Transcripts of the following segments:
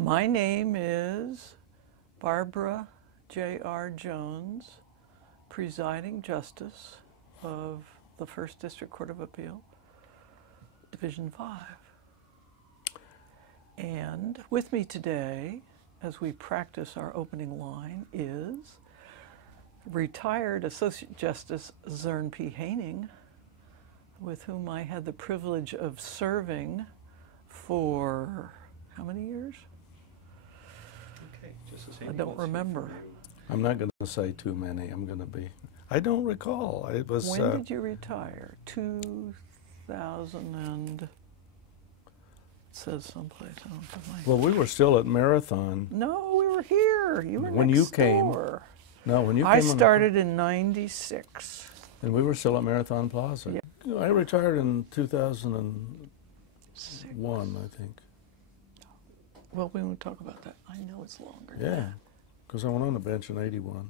My name is Barbara J.R. Jones, presiding justice of the First District Court of Appeal, Division 5. And with me today, as we practice our opening line, is retired Associate Justice Zerne P. Haining, with whom I had the privilege of serving for how many years? Okay, Justice I Haining, don't remember. I'm not going to say too many. I'm going to be. I don't recall. It was. When did you retire? 2000 and. It says someplace. I don't have my. Well, we were still at Marathon. No, we were here. You were when next you came. door. No, when you came. I started in '96. And we were still at Marathon Plaza. Yeah. I retired in 2001, I think. Well, we won't talk about that. I know it's longer. Yeah, because I went on the bench in '81. All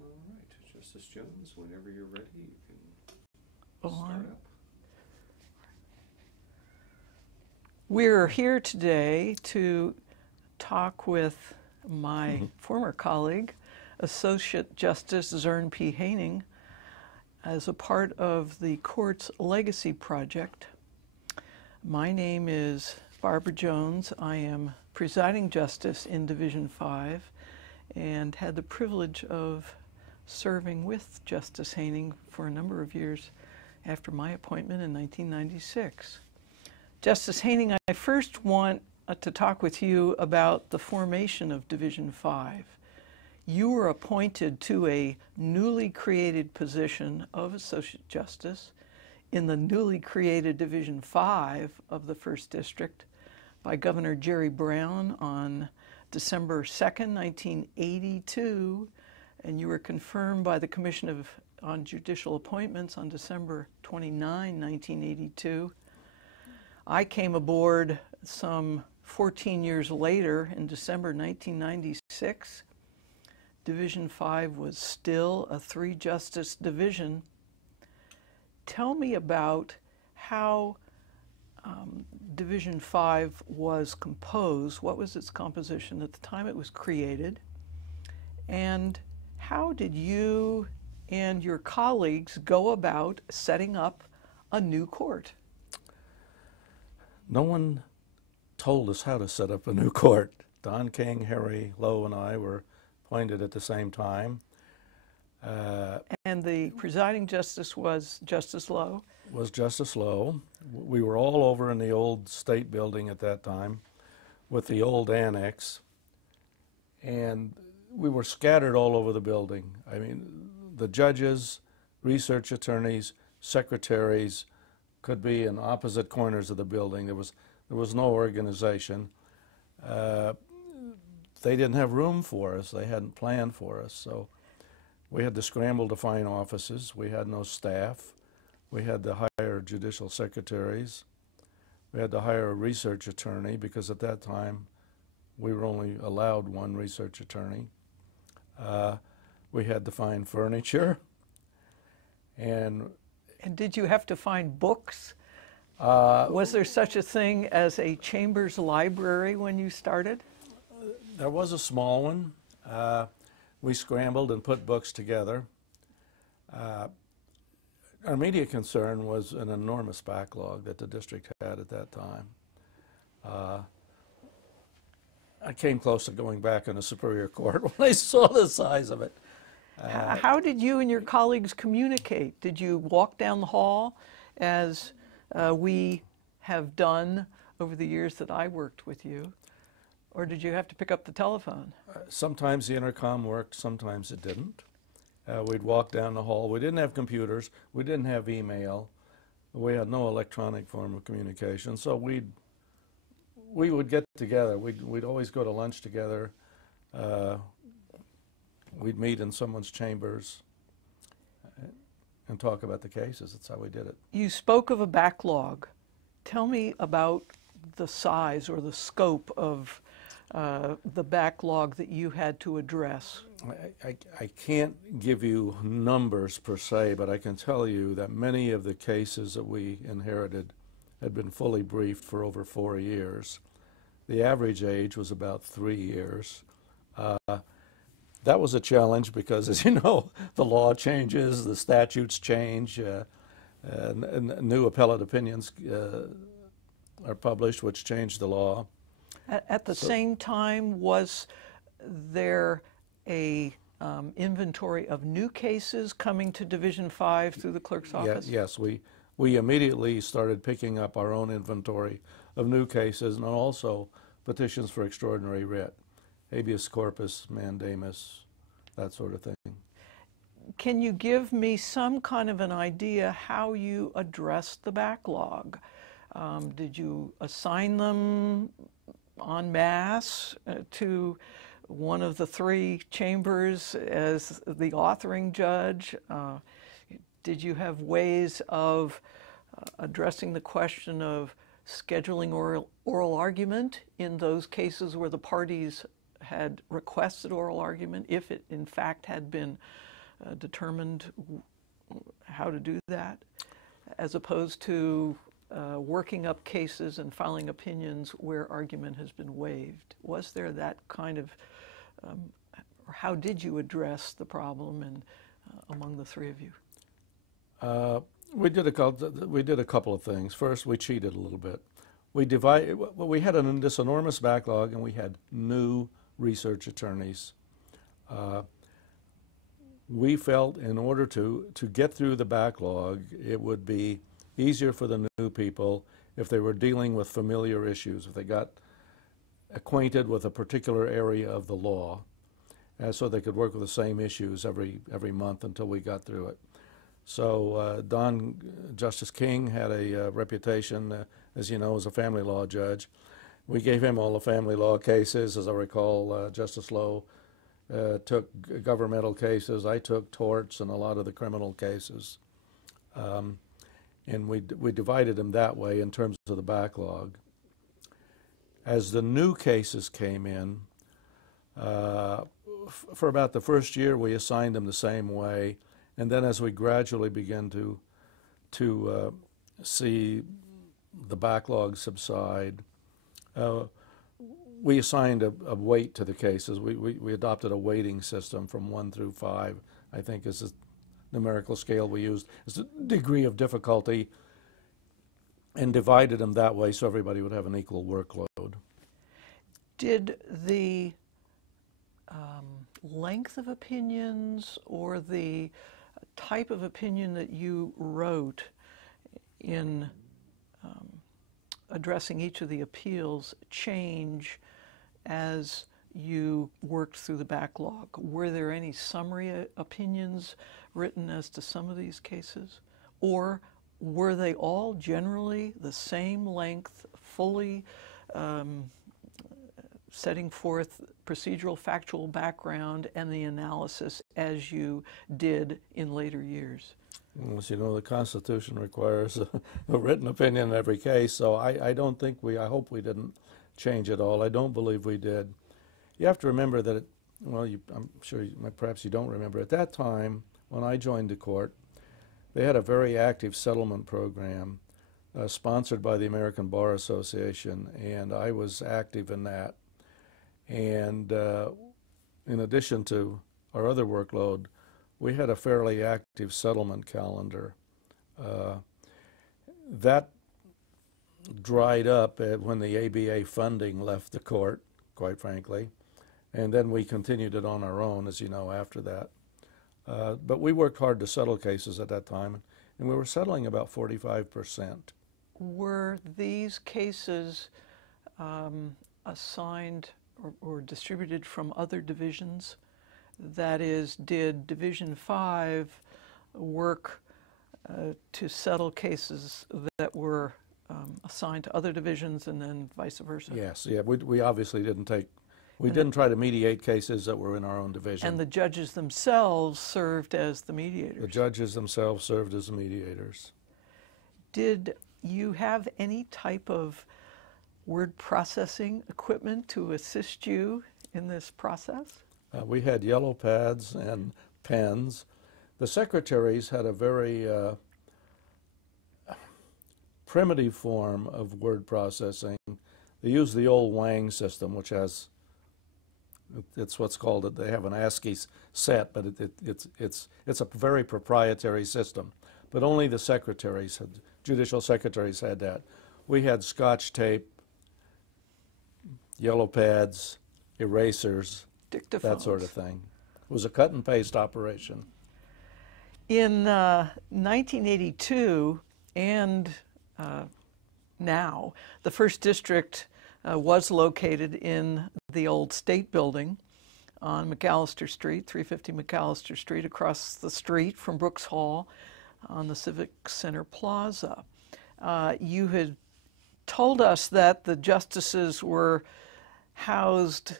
right, Justice Jones, whenever you're ready, you can Well, start up. We're here today to talk with my former colleague, Associate Justice Zerne P. Haining, as a part of the court's legacy project. My name is Barbara Jones. I am presiding justice in Division 5 and had the privilege of serving with Justice Haining for a number of years after my appointment in 1996. Justice Haining, I first want to talk with you about the formation of Division 5. You were appointed to a newly created position of Associate Justice in the newly created Division 5 of the First District by Governor Jerry Brown on December 2nd, 1982, and you were confirmed by the Commission on Judicial Appointments on December 29, 1982. I came aboard some 14 years later in December 1996. Division 5 was still a three-justice division. Tell me about how Division 5 was composed. What was its composition at the time it was created? And how did you and your colleagues go about setting up a new court? No one told us how to set up a new court. Don King, Harry Lowe, and I were appointed at the same time. And the presiding justice was Justice Lowe? Was Justice Lowe. We were all over in the old state building at that time with the old annex, and we were scattered all over the building. I mean, the judges, research attorneys, secretaries could be in opposite corners of the building. There was no organization. They didn't have room for us. They hadn't planned for us, so we had to scramble to find offices. We had no staff. We had to hire judicial secretaries. We had to hire a research attorney because at that time we were only allowed one research attorney. We had to find furniture. And did you have to find books? Was there such a thing as a chambers library when you started? There was a small one. We scrambled and put books together. Our immediate concern was an enormous backlog that the district had at that time. I came close to going back in a superior court when I saw the size of it. How did you and your colleagues communicate? Did you walk down the hall as we have done over the years that I worked with you? Or did you have to pick up the telephone? Sometimes the intercom worked, sometimes it didn't. We'd walk down the hall. We didn't have computers. We didn't have email. We had no electronic form of communication. So we would get together. We'd always go to lunch together. We'd meet in someone's chambers and talk about the cases. That's how we did it. You spoke of a backlog. Tell me about the size or the scope of the backlog that you had to address. I can't give you numbers per se, but I can tell you that many of the cases that we inherited had been fully briefed for over 4 years. The average age was about 3 years. That was a challenge because, as you know, the law changes, the statutes change, and new appellate opinions are published, which change the law. At the same time, was there a inventory of new cases coming to Division 5 through the clerk's office? Yes, we immediately started picking up our own inventory of new cases and also petitions for extraordinary writ, habeas corpus, mandamus, that sort of thing. Can you give me some kind of an idea how you addressed the backlog? Did you assign them en masse to one of the 3 chambers as the authoring judge? Did you have ways of addressing the question of scheduling oral argument in those cases where the parties had requested oral argument, if it in fact had been determined how to do that, as opposed to working up cases and filing opinions where argument has been waived? Was there that kind of, or how did you address the problem and among the 3 of you? We did a couple of things. First, we cheated a little bit. We had this enormous backlog, and we had new research attorneys. We felt in order to get through the backlog, it would be easier for the new people if they were dealing with familiar issues, if they got acquainted with a particular area of the law, so they could work with the same issues every month until we got through it. So Justice King had a reputation, as you know, as a family law judge. We gave him all the family law cases. As I recall, Justice Lowe took governmental cases. I took torts and a lot of the criminal cases. And we divided them that way in terms of the backlog. As the new cases came in, for about the first year, we assigned them the same way. And then as we gradually began to see the backlog subside, we assigned a weight to the cases. We adopted a weighting system from 1 through 5, I think is the numerical scale we used. It's the degree of difficulty, and divided them that way so everybody would have an equal workload. Did the length of opinions or the type of opinion that you wrote in addressing each of the appeals change as you worked through the backlog? Were there any summary opinions written as to some of these cases? Or were they all generally the same length, fully setting forth procedural factual background and the analysis as you did in later years? As you know, the Constitution requires a written opinion in every case, so I don't think I hope we didn't change it all. I don't believe we did. You have to remember that, I'm sure perhaps you don't remember, at that time when I joined the court, they had a very active settlement program sponsored by the American Bar Association, and I was active in that. And in addition to our other workload, we had a fairly active settlement calendar. That dried up when the ABA funding left the court, quite frankly, and then we continued it on our own, as you know, after that. But we worked hard to settle cases at that time, and we were settling about 45%. Were these cases assigned or distributed from other divisions? That is, did Division 5 work to settle cases that were assigned to other divisions and then vice versa? Yes, yeah, we obviously didn't try to mediate cases that were in our own division. And the judges themselves served as the mediators? The judges themselves served as the mediators. Did you have any type of word processing equipment to assist you in this process? We had yellow pads and pens. The secretaries had a very primitive form of word processing. They use the old Wang system, which has, it's what's called, they have an ASCII set, but it's a very proprietary system. But only the secretaries, judicial secretaries had that. We had Scotch tape, yellow pads, erasers, that sort of thing. It was a cut and paste operation. In 1982 and now, the First District was located in the old State Building on McAllister Street, 350 McAllister Street, across the street from Brooks Hall on the Civic Center Plaza. You had told us that the justices were housed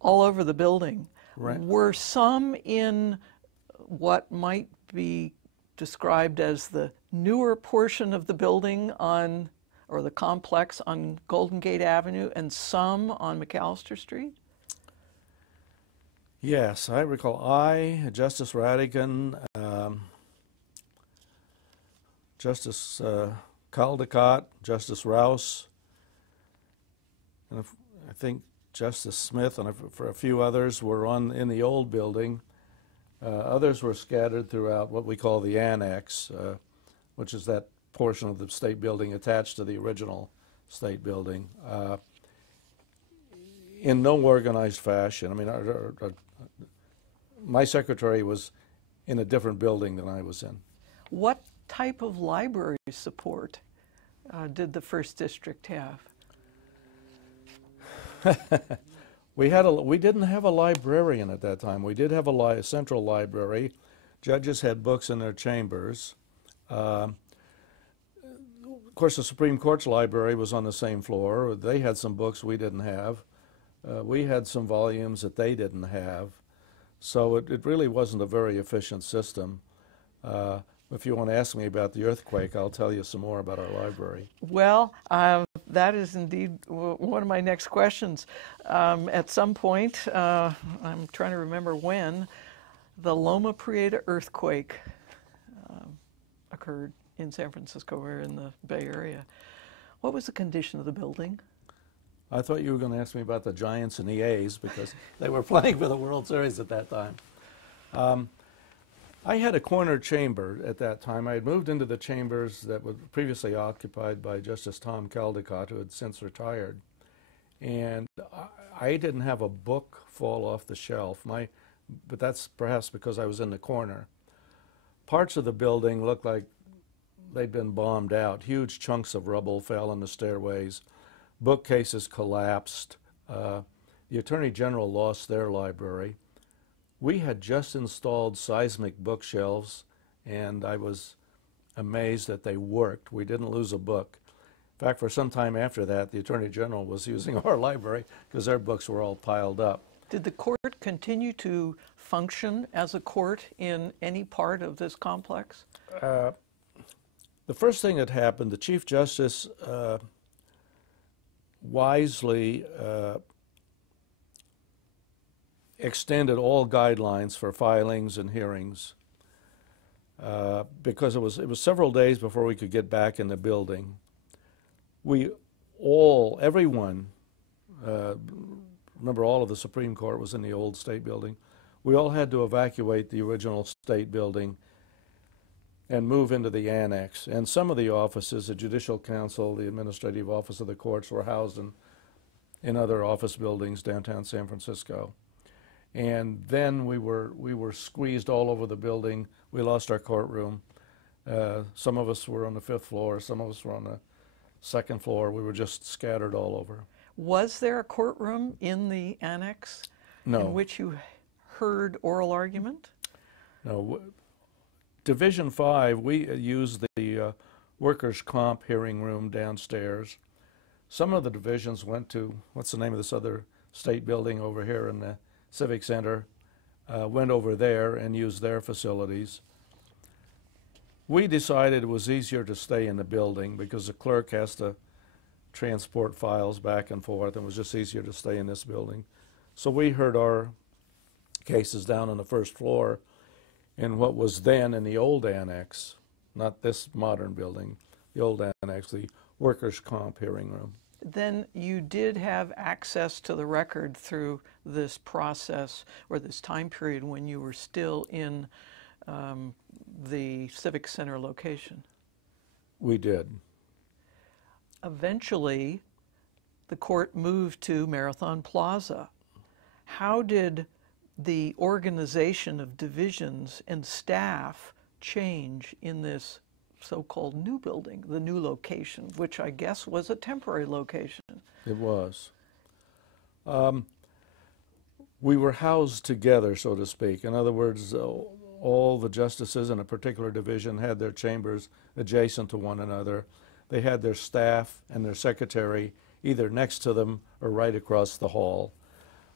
all over the building. Right. Were some in what might be described as the newer portion of the building on, or the complex on Golden Gate Avenue, and some on McAllister Street? Yes, I recall Justice Radigan, Justice Caldecott, Justice Rouse, and I think Justice Smith and for a few others were in the old building. Others were scattered throughout what we call the annex, which is that portion of the state building attached to the original state building, in no organized fashion. I mean, my secretary was in a different building than I was in. What type of library support did the First District have? We didn't have a librarian at that time. We did have a central library. Judges had books in their chambers. Of course, the Supreme Court's library was on the same floor. They had some books we didn't have. We had some volumes that they didn't have. So it really wasn't a very efficient system. If you want to ask me about the earthquake, I'll tell you some more about our library. Well, that is indeed one of my next questions. At some point, I'm trying to remember when, the Loma Prieta earthquake occurred in San Francisco or in the Bay Area. What was the condition of the building? I thought you were going to ask me about the Giants and the A's because they were playing for the World Series at that time. I had a corner chamber at that time. I had moved into the chambers that were previously occupied by Justice Tom Caldecott, who had since retired. And I didn't have a book fall off the shelf, but that's perhaps because I was in the corner. Parts of the building looked like they'd been bombed out. Huge chunks of rubble fell on the stairways. Bookcases collapsed. The Attorney General lost their library. We had just installed seismic bookshelves, and I was amazed that they worked. We didn't lose a book. In fact, for some time after that, the Attorney General was using our library because their books were all piled up. Did the court continue to function as a court in any part of this complex? The first thing that happened, the Chief Justice wisely extended all guidelines for filings and hearings because it was several days before we could get back in the building. Everyone, remember all of the Supreme Court was in the old state building. We all had to evacuate the original state building and move into the annex. And some of the offices, the Judicial Council, the Administrative Office of the Courts, were housed in other office buildings downtown San Francisco. And then we were squeezed all over the building. We lost our courtroom. Some of us were on the 5th floor. Some of us were on the 2nd floor. We were just scattered all over. Was there a courtroom in the annex in which you heard oral argument? No. Division 5, we used the workers' comp hearing room downstairs. Some of the divisions went to, what's the name of this other state building over here in the Civic Center, went over there and used their facilities. We decided it was easier to stay in the building because the clerk has to transport files back and forth, and it was just easier to stay in this building. So we heard our cases down on the 1st floor in what was then in the old annex, not this modern building, the old annex, the workers' comp hearing room. Then you did have access to the record through this process or this time period when you were still in the Civic Center location. We did. Eventually, the court moved to Marathon Plaza. How did the organization of divisions and staff change in this so-called new building, the new location, which I guess was a temporary location? It was. We were housed together, so to speak. In other words, all the justices in a particular division had their chambers adjacent to one another. They had their staff and their secretary either next to them or right across the hall.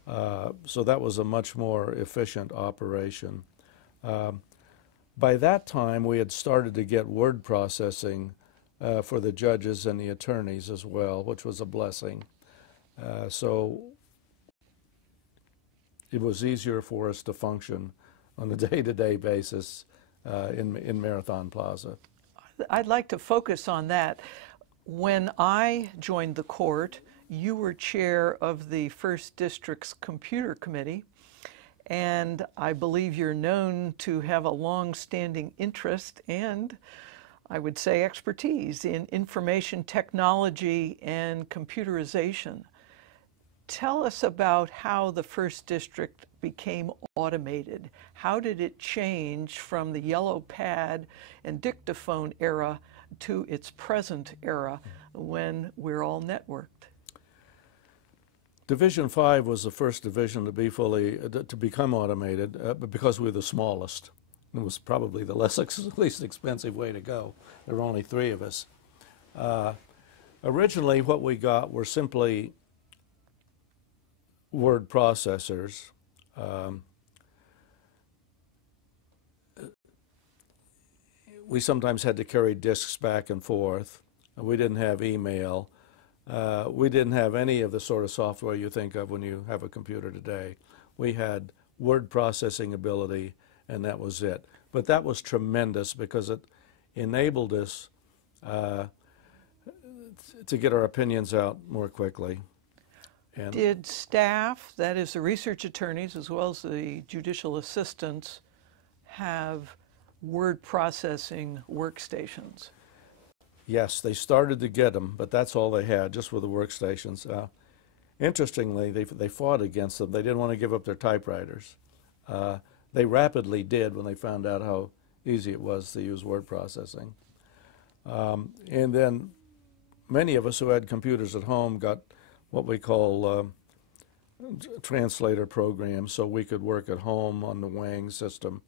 So that was a much more efficient operation. By that time, we had started to get word processing for the judges and the attorneys as well, which was a blessing. So it was easier for us to function on a day-to-day basis in Marathon Plaza. I'd like to focus on that. When I joined the court, you were chair of the First District's Computer Committee, and I believe you're known to have a long-standing interest and, I would say, expertise in information technology and computerization. Tell us about how the First District became automated. How did it change from the yellow pad and dictaphone era to its present era when we're all networked? Division 5 was the first division to be to become automated, but because we were the smallest. It was probably the least expensive way to go. There were only 3 of us. Originally, what we got were simply word processors. We sometimes had to carry disks back and forth. We didn't have email. We didn't have any of the sort of software you think of when you have a computer today. We had word processing ability, and that was it. But that was tremendous because it enabled us to get our opinions out more quickly. And did staff, that is the research attorneys as well as the judicial assistants, have word processing workstations? Yes, they started to get them, but that's all they had, just with the workstations. Interestingly, they fought against them. They didn't want to give up their typewriters. They rapidly did when they found out how easy it was to use word processing. And then many of us who had computers at home got what we call translator programs, so we could work at home on the Wang system.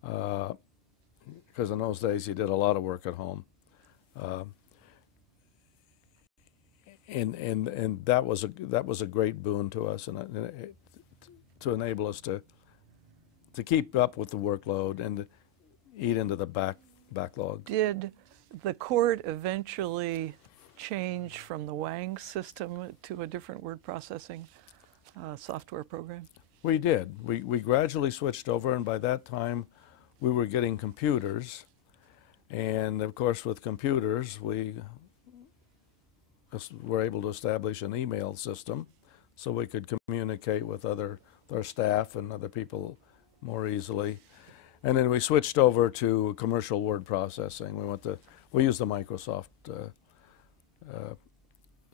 Because in those days, you did a lot of work at home. And that was a great boon to us, and to enable us to keep up with the workload and to eat into the backlog. Did the court eventually change from the Wang system to a different word processing software program? We did. We gradually switched over, and by that time, we were getting computers. And of course, with computers, we were able to establish an email system so we could communicate with our staff and other people more easily. And then we switched over to commercial word processing. We used the Microsoft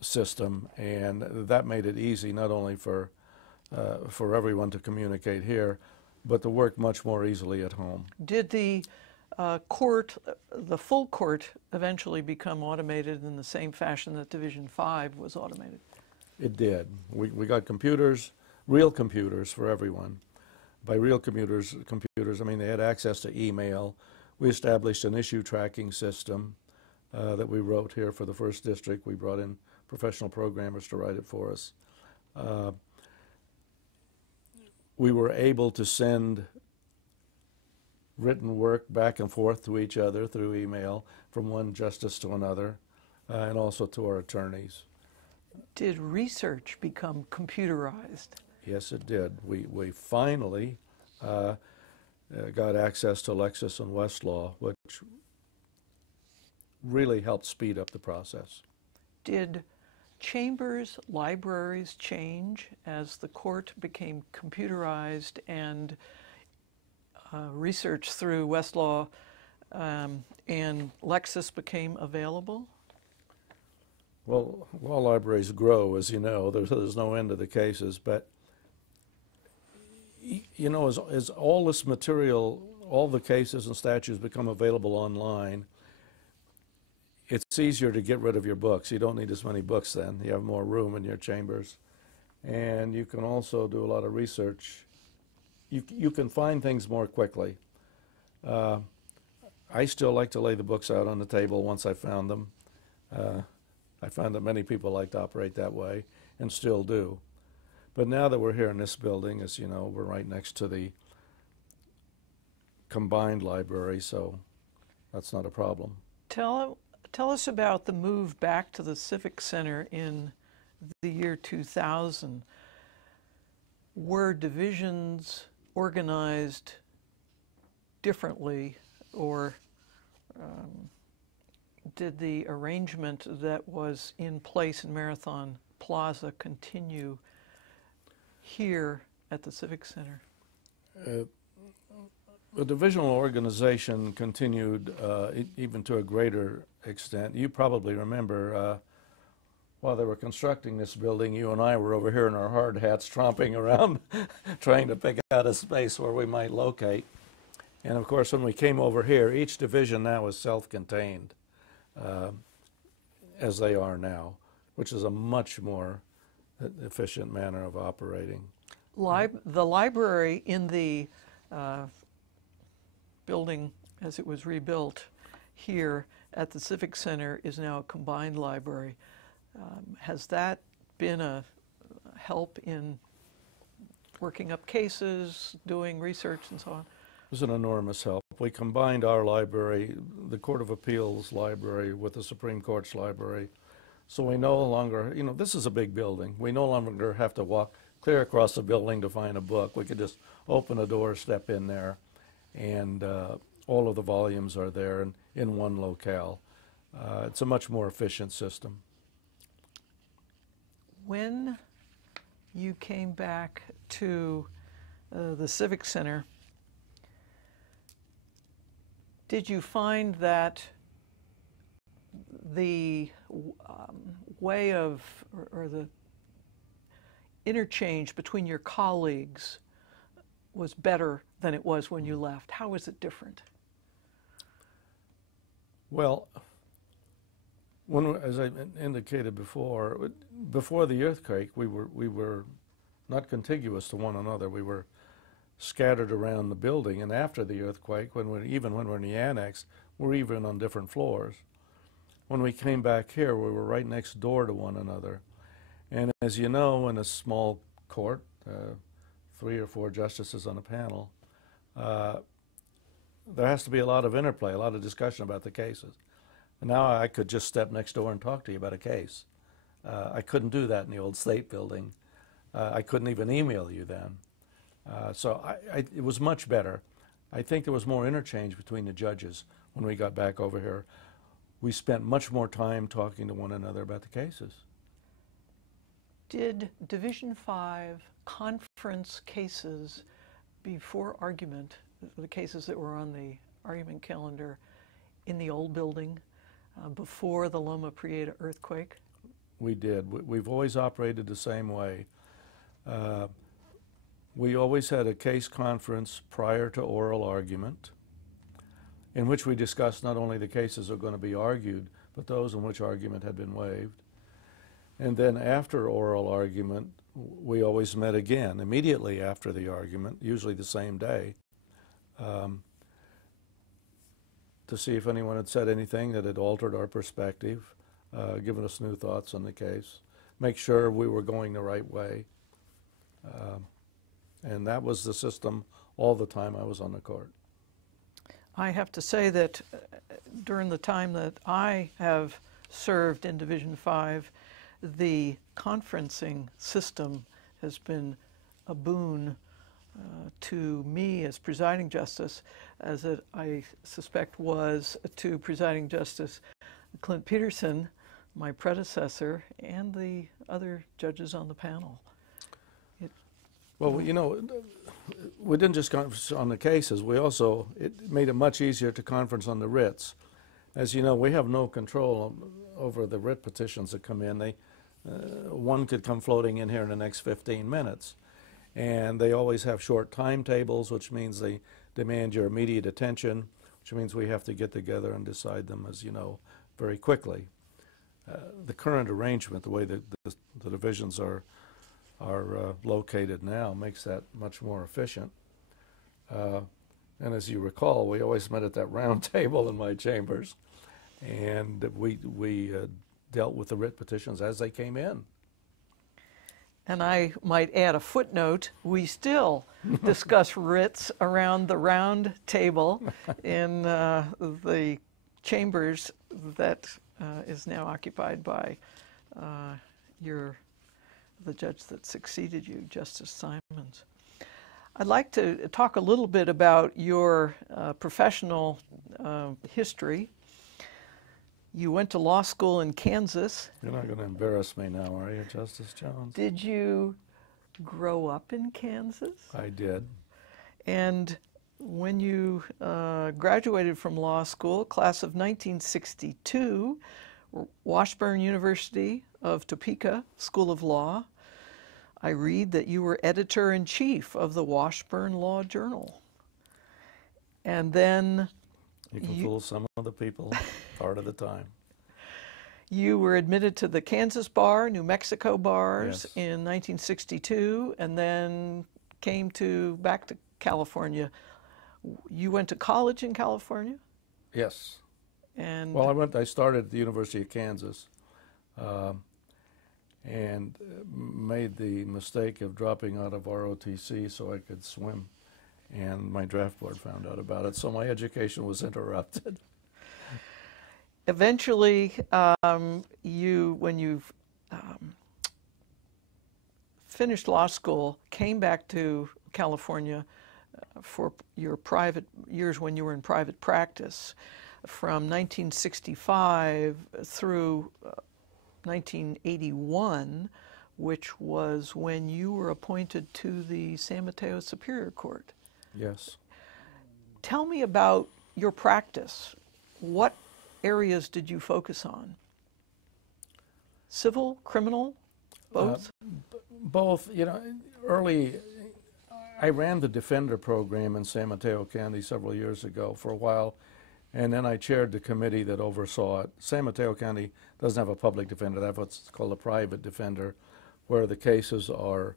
system, and that made it easy not only for everyone to communicate here, but to work much more easily at home. Did the full court eventually become automated in the same fashion that Division 5 was automated? It did. We got computers, real computers for everyone. By real computers, I mean they had access to email. We established an issue tracking system that we wrote here for the First District. We brought in professional programmers to write it for us. We were able to send written work back and forth to each other through email from one justice to another, and also to our attorneys. Did research become computerized? Yes, it did. We finally got access to Lexis and Westlaw, which really helped speed up the process. Did chambers, libraries change as the court became computerized and research through Westlaw and Lexis became available? Well, law libraries grow, as you know. There's no end to the cases, but you know, as all this material, all the cases and statutes become available online, it's easier to get rid of your books. You don't need as many books then. You have more room in your chambers. And you can also do a lot of research. You can find things more quickly. I still like to lay the books out on the table once I found them. I found that many people like to operate that way and still do. But now that we're here in this building, as you know, we're right next to the combined library, so that's not a problem. Tell us about the move back to the Civic Center in the year 2000. Were divisions organized differently, or did the arrangement that was in place in Marathon Plaza continue here at the Civic Center? The divisional organization continued even to a greater extent. You probably remember while they were constructing this building, you and I were over here in our hard hats tromping around trying to pick out a space where we might locate. And of course, when we came over here, each division now is self-contained, as they are now, which is a much more efficient manner of operating. The library in the building as it was rebuilt here at the Civic Center is now a combined library. Has that been a help in working up cases, doing research, and so on? It was an enormous help. We combined our library, the Court of Appeals library, with the Supreme Court's library. So we no longer, you know, this is a big building. We no longer have to walk clear across the building to find a book. We could just open a door, step in there, and all of the volumes are there in one locale. It's a much more efficient system. When you came back to the Civic Center, did you find that the way of, or the interchange between your colleagues was better than it was when you left? How was it different? Well, as I indicated before the earthquake, we were not contiguous to one another. We were scattered around the building, and after the earthquake, even when we're in the annex, we're even on different floors. When we came back here, we were right next door to one another. And as you know, in a small court, 3 or 4 justices on a panel, there has to be a lot of interplay, a lot of discussion about the cases. And now I could just step next door and talk to you about a case. I couldn't do that in the old State building. I couldn't even email you then. So it was much better. I think there was more interchange between the judges when we got back over here. We spent much more time talking to one another about the cases. Did Division 5 conference cases before argument, the cases that were on the argument calendar in the old building before the Loma Prieta earthquake? We did. We've always operated the same way. We always had a case conference prior to oral argument, in which we discussed not only the cases that are going to be argued, but those in which argument had been waived. And then after oral argument, we always met again, immediately after the argument, usually the same day, to see if anyone had said anything that had altered our perspective, given us new thoughts on the case, make sure we were going the right way. And that was the system all the time I was on the court. I have to say that during the time that I have served in Division 5, the conferencing system has been a boon to me as presiding justice, as it, I suspect, was to presiding justice Clint Peterson, my predecessor, and the other judges on the panel. Well, you know, we didn't just conference on the cases. We also, it made it much easier to conference on the writs. As you know, we have no control over the writ petitions that come in. One could come floating in here in the next 15 minutes. And they always have short timetables, which means they demand your immediate attention, which means we have to get together and decide them, as you know, very quickly. The current arrangement, the way that the divisions are located now, makes that much more efficient. And as you recall, we always met at that round table in my chambers, and we dealt with the writ petitions as they came in. And I might add a footnote, we still discuss writs around the round table in the chambers that is now occupied by the judge that succeeded you, Justice Simons. I'd like to talk a little bit about your professional history. You went to law school in Kansas. You're not going to embarrass me now, are you, Justice Jones? Did you grow up in Kansas? I did. And when you graduated from law school, class of 1962, Washburn University of Topeka School of Law, I read that you were editor-in-chief of the Washburn Law Journal. And then you can fool some of the people part of the time. You were admitted to the Kansas bar, New Mexico bars, Yes, in 1962, and then came back to California. You went to college in California? Yes. And well, I started at the University of Kansas, and made the mistake of dropping out of ROTC so I could swim, and my draft board found out about it, so my education was interrupted. Eventually, when you finished law school, came back to California for your private years when you were in private practice, from 1965 through 1981, which was when you were appointed to the San Mateo Superior Court. Yes. Tell me about your practice. What areas did you focus on? Civil, criminal, both? Both. You know, early, I ran the Defender program in San Mateo County several years ago for a while, and then I chaired the committee that oversaw it. San Mateo County doesn't have a public defender. They have what's called a private defender, where the cases are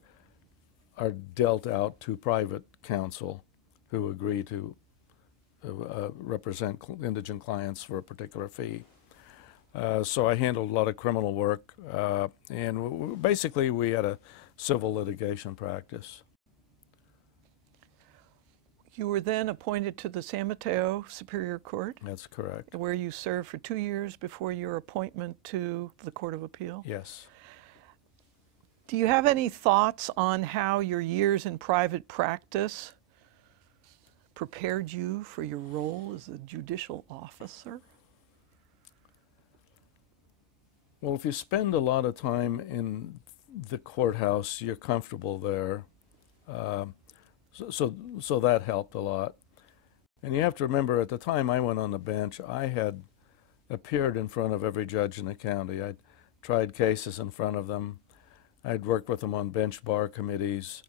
dealt out to private counsel who agree to represent indigent clients for a particular fee. So I handled a lot of criminal work, and basically we had a civil litigation practice. You were then appointed to the San Mateo Superior Court? That's correct. Where you served for 2 years before your appointment to the Court of Appeal? Yes. Do you have any thoughts on how your years in private practice prepared you for your role as a judicial officer? Well, if you spend a lot of time in the courthouse, you're comfortable there. So that helped a lot. And you have to remember, at the time I went on the bench, I had appeared in front of every judge in the county. I'd tried cases in front of them. I'd worked with them on bench bar committees.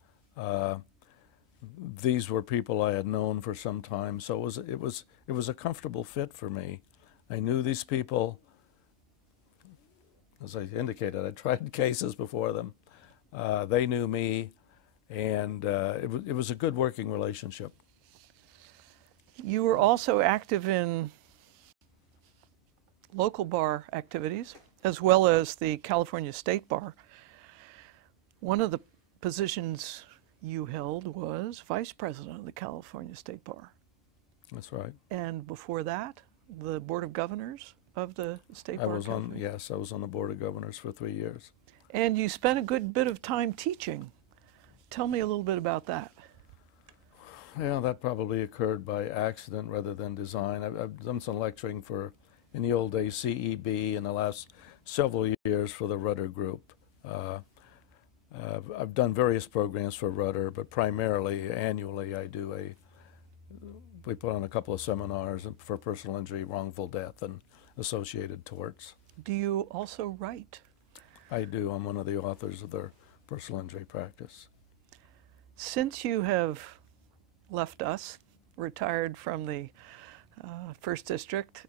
These were people I had known for some time, so it was a comfortable fit for me. I knew these people. As I indicated, I tried cases before them. They knew me, and it was a good working relationship. You were also active in local bar activities, as well as the California State Bar. One of the positions you held was vice president of the California State Bar. That's right. And before that, the Board of Governors of the State Bar. Yes, I was on the Board of Governors for 3 years. And you spent a good bit of time teaching. Tell me a little bit about that. Yeah, that probably occurred by accident rather than design. I've done some lecturing for in the old days CEB, in the last several years for the Rudder Group. I've done various programs for Rudder, but primarily annually we put on a couple of seminars for personal injury, wrongful death, and associated torts. Do you also write? I do. I'm one of the authors of their personal injury practice. Since you have left us, retired from the First District,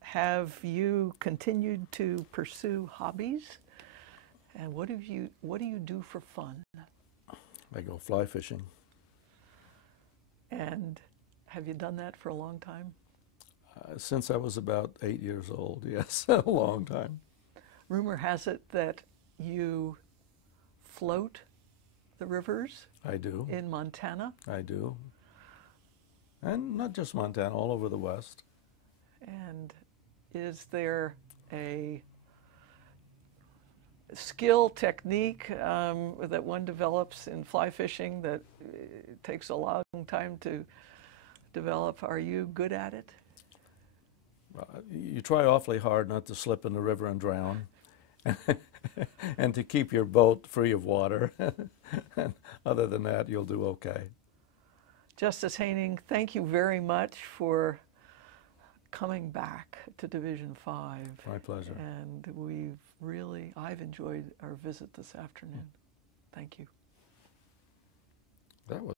have you continued to pursue hobbies? And what do you do for fun? I go fly fishing. And have you done that for a long time? Since I was about 8 years old, yes, a long time. Rumor has it that you float the rivers. I do. In Montana. I do. And not just Montana, all over the West. And is there a skill, technique that one develops in fly fishing that takes a long time to develop? Are you good at it? You try awfully hard not to slip in the river and drown, and to keep your boat free of water. Other than that, you'll do okay. Justice Haining, thank you very much for coming back to Division 5. My pleasure. And I've enjoyed our visit this afternoon. Thank you. That was